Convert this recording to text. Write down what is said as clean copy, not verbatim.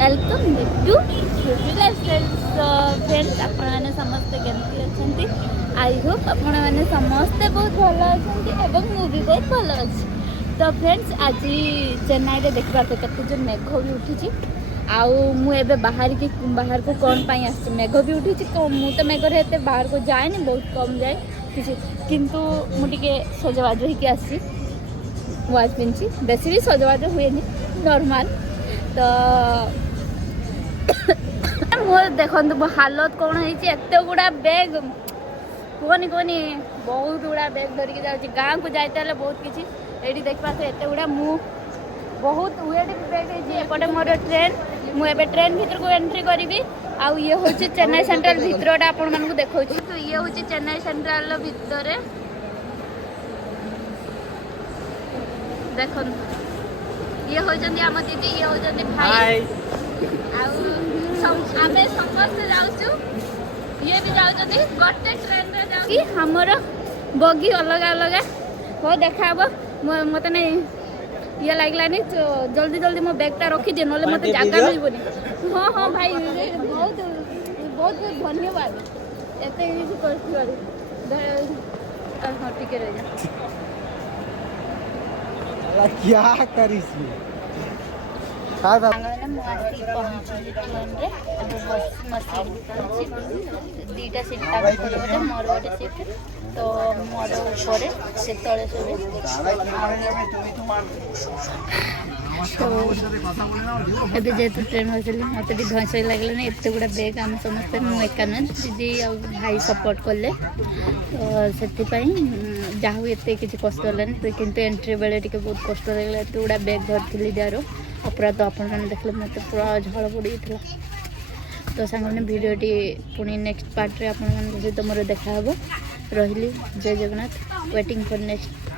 Welcome to friends आपने समस्ते केमती अच्छा आई होप आपने समस्ते बहुत भल अच्छा मु भी बहुत भल अच्छी। तो फ्रेंड्स आज चेन्नई में देखा केते जो मेघ भी उठी आउ बाहर को कौन पाई आस मेघ भी उठी मु तो मेघ एत बाहर को जाए बहुत कम जाए किसी किंतु मुझे सजबाज होकर आसी वाच पिंची बेसी भी सजबाज हुए नॉर्मल। तो मोर देखो मो हालत कौन है गुड़ा बैग कहनी कहनी बहुत गुड़ा बैग धरिकी जाऊँगी गाँव को जाते बहुत किसी ये देखा एत गुड़ा मु बहुत वेट बैग एपटे मोर ट्रेन मुझे ट्रेन भीतर को एंट्री करी आउ ये हूँ चेन्नई सेंट्रल भितरटा आपण मानक देखा। तो ये हूँ चेन्नई सेंट्रल भितर देखो ये होचंदी आम दीदी ये होचंदी भाई आमे समस्त जाऊँ ये भी जाऊँगी गोटे ट्रेन रे जाऊ कि हमर बगी अलग अलग हो देखा मत नहीं ये लगलानी तो जल्दी जल्दी मो बैगटा रखी ना मत जगह मिलबनी। हाँ हाँ भाई बहुत बहुत धन्यवाद एत हाँ टिके रह क्या करी दीटा सीट गोटे मोर गोटे सीट तो मोर ऊपर से तले सब जेहतु ट्रेन बसली मत धस लगे एत गुड़ा बैग आम समस्ते मुझे दीदी आ भाई सपोर्ट कले तो से जहाँ एत किसी कष्ट है किंतु एंट्री बेले टे बहुत कष्ट लगला एत गुड़ा बैग धरती दार अपरा तो आपण मैंने देखले मत पूरा झड़ पड़ी था। तो सांग भिडियोटी पुणी नेक्स्ट पार्ट रे आपण सहित मोर देखा रही जय जगन्नाथ वेटिंग फॉर नेक्स्ट।